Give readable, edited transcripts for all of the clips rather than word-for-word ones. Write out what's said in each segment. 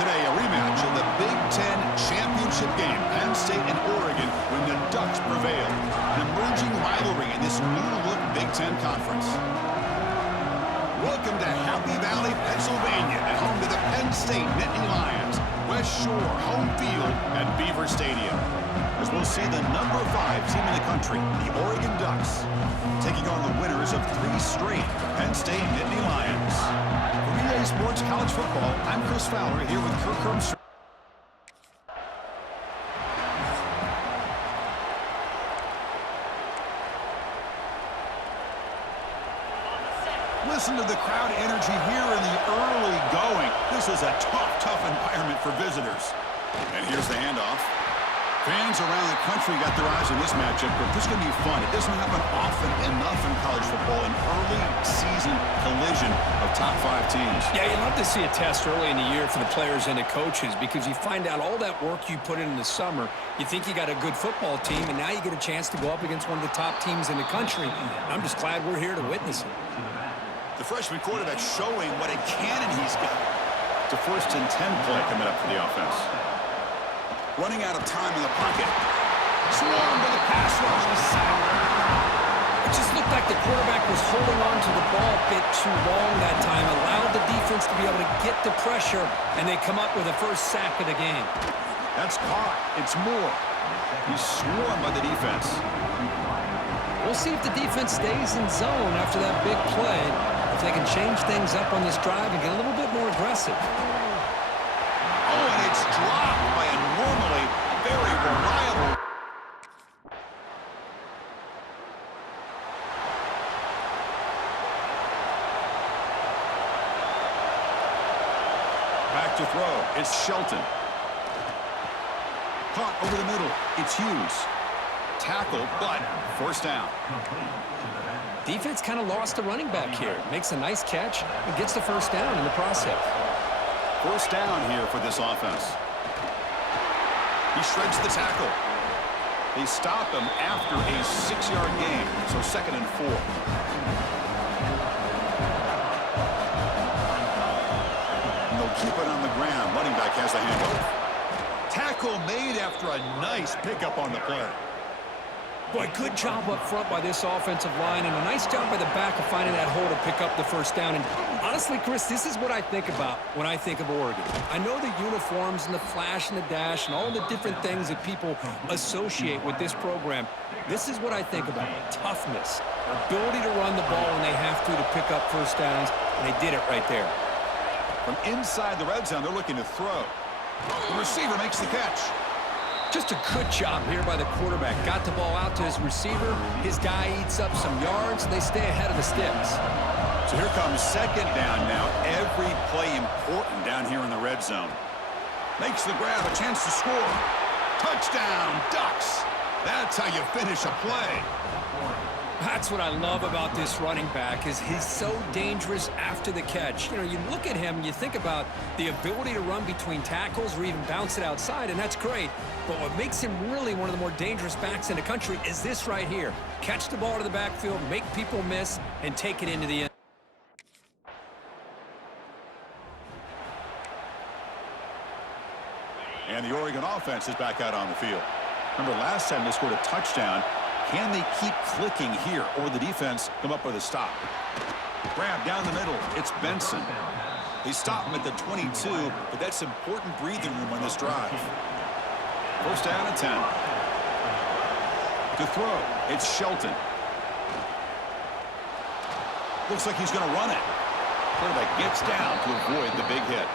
Today, a rematch of the Big Ten championship game. Penn State and Oregon when the Ducks prevailed. An emerging rivalry in this new-look Big Ten conference. Welcome to Happy Valley, Pennsylvania, at home to the Penn State Nittany Lions. West Shore home field at Beaver Stadium. As we'll see the number 5 team in the country, the Oregon Ducks, taking on the winners of 3 straight Penn State Nittany Lions. For EA Sports College Football, I'm Chris Fowler here with Kirk Herbstreit. Listen to the crowd energy here in the early going. This is a tough environment for visitors. And here's the handoff. Fans around the country got their eyes on this matchup, but this is going to be fun. It doesn't happen often enough in college football, an early season collision of top 5 teams. Yeah, you love to see a test early in the year for the players and the coaches because you find out all that work you put in the summer. You think you got a good football team, and now you get a chance to go up against one of the top teams in the country. I'm just glad we're here to witness it. The freshman quarterback showing what a cannon he's got. It's a 1st and 10 play coming up for the offense. Running out of time in the pocket. Swarmed by the pass rush. It just looked like the quarterback was holding on to the ball a bit too long that time, allowed the defense to be able to get the pressure, and they come up with the first sack of the game. That's caught. It's Moore. He's swarmed by the defense. We'll see if the defense stays in zone after that big play, if they can change things up on this drive and get a little bit more aggressive. Oh, and it's dropped by a normally very reliable. Back to throw. It's Shelton. Caught over the middle. It's Hughes. Tackle, but first down. Defense kind of lost a running back here. Makes a nice catch and gets the first down in the process. First down here for this offense. He shreds the tackle. They stop him after a 6-yard gain, so 2nd and 4. And they'll keep it on the ground. Running back has the handoff. Tackle made after a nice pickup on the play. Boy, good job up front by this offensive line, and a nice job by the back of finding that hole to pick up the first down. And honestly, Chris, this is what I think about when I think of Oregon. I know the uniforms and the flash and the dash and all the different things that people associate with this program. This is what I think about. Toughness, ability to run the ball when they have to pick up first downs, and they did it right there. From inside the red zone, they're looking to throw. The receiver makes the catch. Just a good job here by the quarterback. Got the ball out to his receiver. His guy eats up some yards, and they stay ahead of the sticks. So here comes 2nd down now. Every play important down here in the red zone. Makes the grab, a chance to score. Touchdown, Ducks. That's how you finish a play. That's what I love about this running back is he's so dangerous after the catch. You know, you look at him, you think about the ability to run between tackles or even bounce it outside, and that's great. But what makes him really one of the more dangerous backs in the country is this right here. Catch the ball to the backfield, make people miss, and take it into the end. And the Oregon offense is back out on the field. Remember last time they scored a touchdown. Can they keep clicking here, or the defense come up with a stop? Grab down the middle. It's Benson. They stop him at the 22, but that's important breathing room on this drive. First down and 10. To throw, it's Shelton. Looks like he's going to run it. Quarterback gets down to avoid the big hit.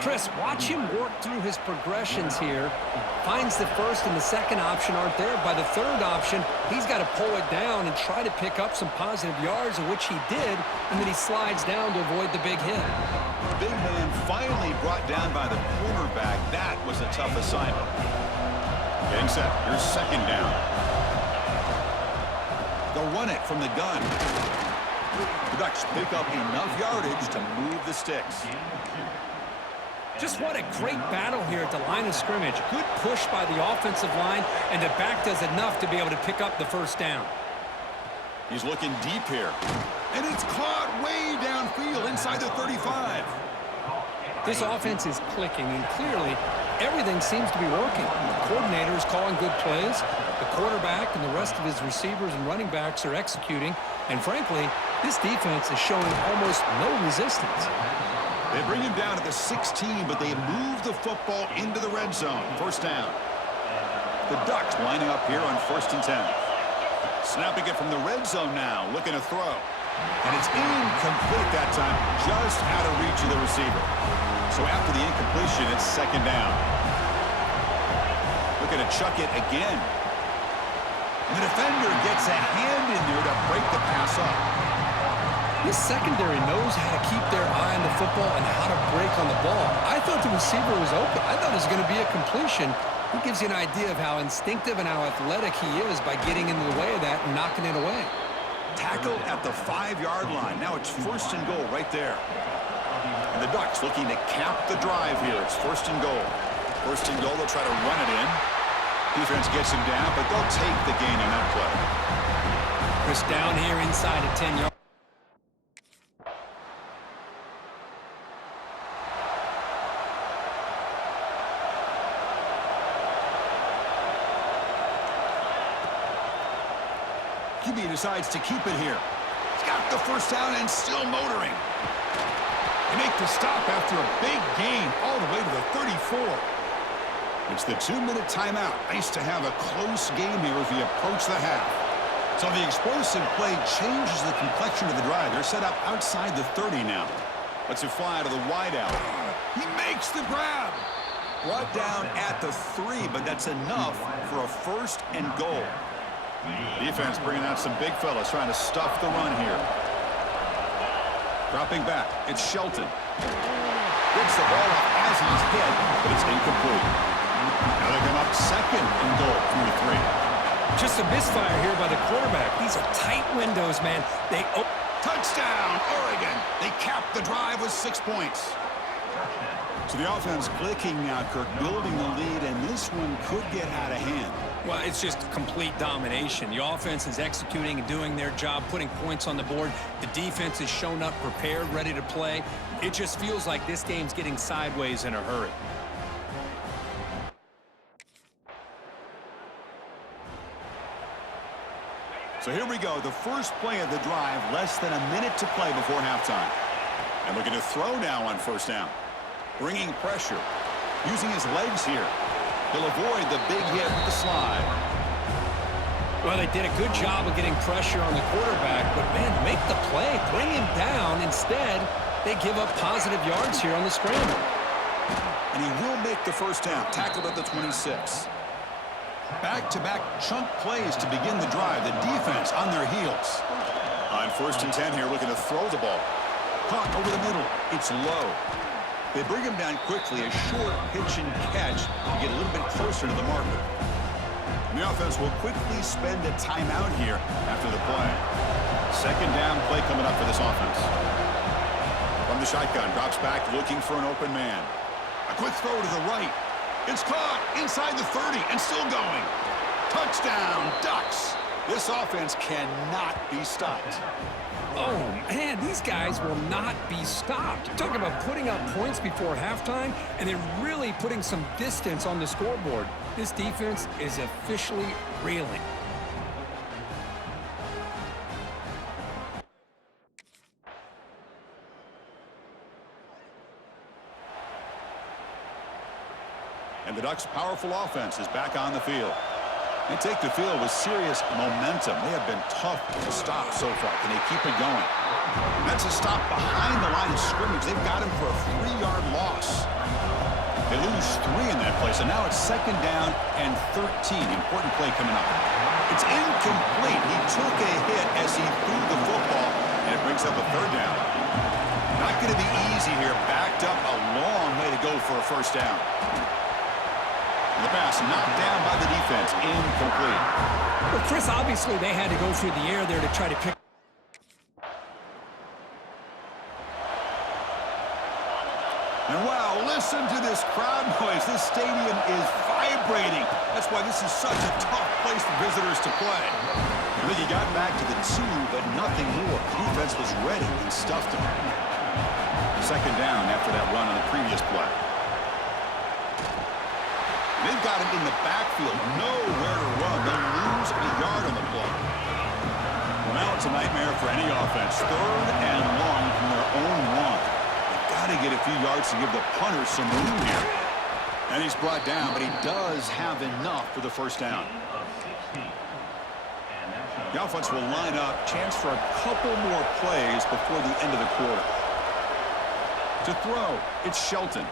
Chris, watch him work through his progressions here. Finds the first and the second option aren't there. By the third option, he's got to pull it down and try to pick up some positive yards, of which he did, and then he slides down to avoid the big hit. Big man finally brought down by the cornerback. That was a tough assignment. Getting set. Here's 2nd down. They'll run it from the gun. The Ducks pick up enough yardage to move the sticks. Just what a great battle here at the line of scrimmage. Good push by the offensive line, and the back does enough to be able to pick up the first down. He's looking deep here. And it's caught way downfield inside the 35. This offense is clicking, and clearly everything seems to be working. The coordinator is calling good plays. The quarterback and the rest of his receivers and running backs are executing. And frankly, this defense is showing almost no resistance. They bring him down at the 16, but they move the football into the red zone. First down. The Ducks lining up here on 1st and 10. Snapping it from the red zone now, looking to throw. And it's incomplete that time, just out of reach of the receiver. So after the incompletion, it's 2nd down. Looking to chuck it again. And the defender gets a hand in there to break the pass up. This secondary knows how to keep their eye on the football and how to break on the ball. I thought the receiver was open. I thought it was going to be a completion. It gives you an idea of how instinctive and how athletic he is by getting into the way of that and knocking it away. Tackled at the 5-yard line. Now it's 1st and goal right there. And the Ducks looking to cap the drive here. It's 1st and goal. 1st and goal, they'll try to run it in. Defense gets him down, but they'll take the gain on that play. Chris down here inside of 10 yards. QB decides to keep it here. He's got the 1st down and still motoring. They make the stop after a big gain all the way to the 34. It's the 2-minute timeout. Nice to have a close game here as we approach the half. So the explosive play changes the complexion of the drive. They're set up outside the 30 now. Lets it fly to the wideout. He makes the grab. Brought down at the 3, but that's enough for a 1st and goal. Defense bringing out some big fellas trying to stuff the run here. Dropping back, it's Shelton. Gets the ball up as he's hit, but it's incomplete. Now they come up 2nd and goal from the 3. Just a misfire here by the quarterback. These are tight windows, man. Touchdown, Oregon. They cap the drive with 6 points. So the offense clicking now, Kirk, building the lead, and this one could get out of hand. Well, it's just complete domination. The offense is executing and doing their job, putting points on the board. The defense has shown up, prepared, ready to play. It just feels like this game's getting sideways in a hurry. So here we go, the first play of the drive, less than a minute to play before halftime. And looking to throw now on 1st down. Bringing pressure, using his legs here. He'll avoid the big hit with the slide. Well, they did a good job of getting pressure on the quarterback, but, man, make the play, bring him down. Instead, they give up positive yards here on the scramble. And he will make the 1st down, tackled at the 26. Back-to-back chunk plays to begin the drive. The defense on their heels. On 1st and 10 here, looking to throw the ball. Caught over the middle. It's low. They bring him down quickly, a short pitch and catch to get a little bit closer to the marker. And the offense will quickly spend a timeout here after the play. 2nd down play coming up for this offense. From the shotgun, drops back looking for an open man. A quick throw to the right. It's caught inside the 30 and still going. Touchdown, Ducks. This offense cannot be stopped. Oh, man, these guys will not be stopped. Talk about putting up points before halftime and then really putting some distance on the scoreboard. This defense is officially reeling. And the Ducks' powerful offense is back on the field. They take the field with serious momentum. They have been tough to stop so far. Can they keep it going? That's a stop behind the line of scrimmage. They've got him for a 3-yard loss. They lose 3 in that play, so now it's 2nd down and 13. Important play coming up. It's incomplete. He took a hit as he threw the football, and it brings up a 3rd down. Not going to be easy here. Backed up a long way to go for a 1st down. The pass knocked down by the defense. Incomplete. Well, Chris, obviously they had to go through the air there to try to pick. And wow, listen to this crowd noise. This stadium is vibrating. That's why this is such a tough place for visitors to play. I think he got back to the 2, but nothing more. The defense was ready and stuffed him. Second down after that run on the previous play. They've got him in the backfield. Nowhere to run. They'll lose a yard on the play. Well, now it's a nightmare for any offense. Third and long from their own one. They've got to get a few yards to give the punters some room here. And he's brought down, but he does have enough for the first down. The offense will line up. Chance for a couple more plays before the end of the quarter. To throw, it's Shelton.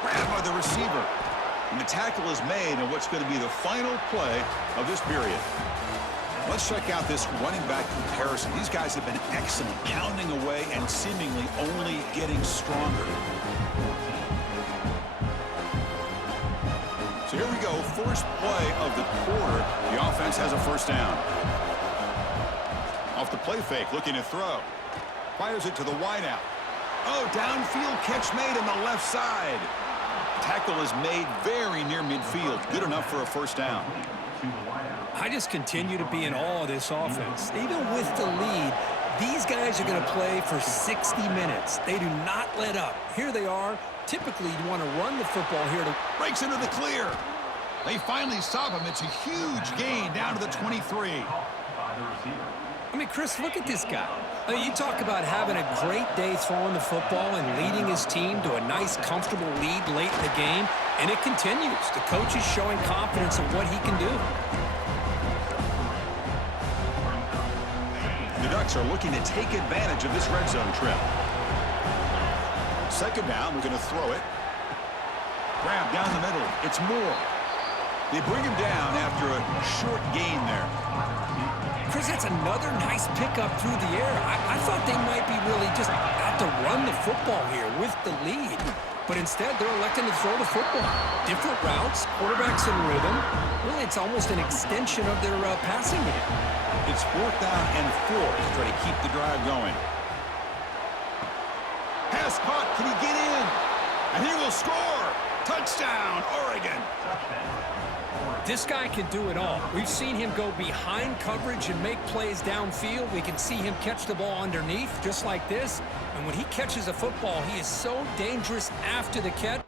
Grabbed by the receiver. And the tackle is made in what's going to be the final play of this period. Let's check out this running back comparison. These guys have been excellent, pounding away and seemingly only getting stronger. So here we go, first play of the quarter. The offense has a first down. Off the play fake, looking to throw. Fires it to the wideout. Oh, downfield catch made on the left side. Tackle is made very near midfield. Good enough for a first down. I just continue to be in awe of this offense. Even with the lead, these guys are going to play for 60 minutes. They do not let up. Here they are. Typically, you want to run the football here. Breaks into the clear. They finally stop him. It's a huge gain down to the 23. I mean, Chris, look at this guy. I mean, you talk about having a great day throwing the football and leading his team to a nice, comfortable lead late in the game, and it continues. The coach is showing confidence in what he can do. The Ducks are looking to take advantage of this red zone trip. Second down, we're going to throw it. Grab down the middle. It's Moore. They bring him down after a short gain there. Chris, that's another nice pickup through the air. I thought they might be really just out to run the football here with the lead. But instead, they're electing to throw the football. Different routes, quarterbacks in rhythm. Really, it's almost an extension of their passing game. It's fourth down and 4 to try to keep the drive going. Pass caught. Can he get in? And he will score. Touchdown, Oregon. This guy can do it all. We've seen him go behind coverage and make plays downfield. We can see him catch the ball underneath, just like this. And when he catches a football, he is so dangerous after the catch.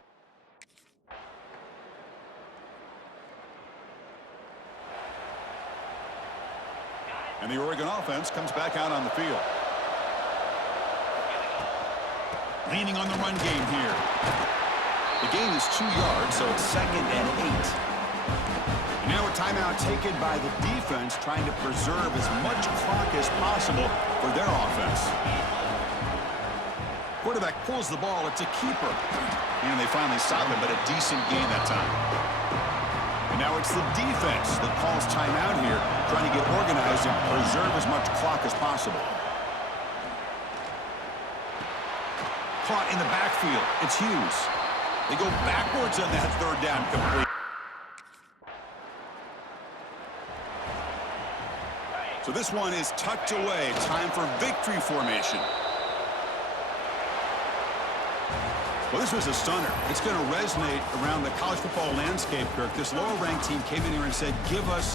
And the Oregon offense comes back out on the field. Leaning on the run game here. The gain is 2 yards, so it's second and 8. Now a timeout taken by the defense, trying to preserve as much clock as possible for their offense. Quarterback pulls the ball. It's a keeper. And they finally stop him, but a decent gain that time. And now it's the defense that calls timeout here, trying to get organized and preserve as much clock as possible. Caught in the backfield. It's Hughes. They go backwards on that third down complete. So this one is tucked away. Time for victory formation. Well, this was a stunner. It's going to resonate around the college football landscape, Kirk. This lower-ranked team came in here and said, give us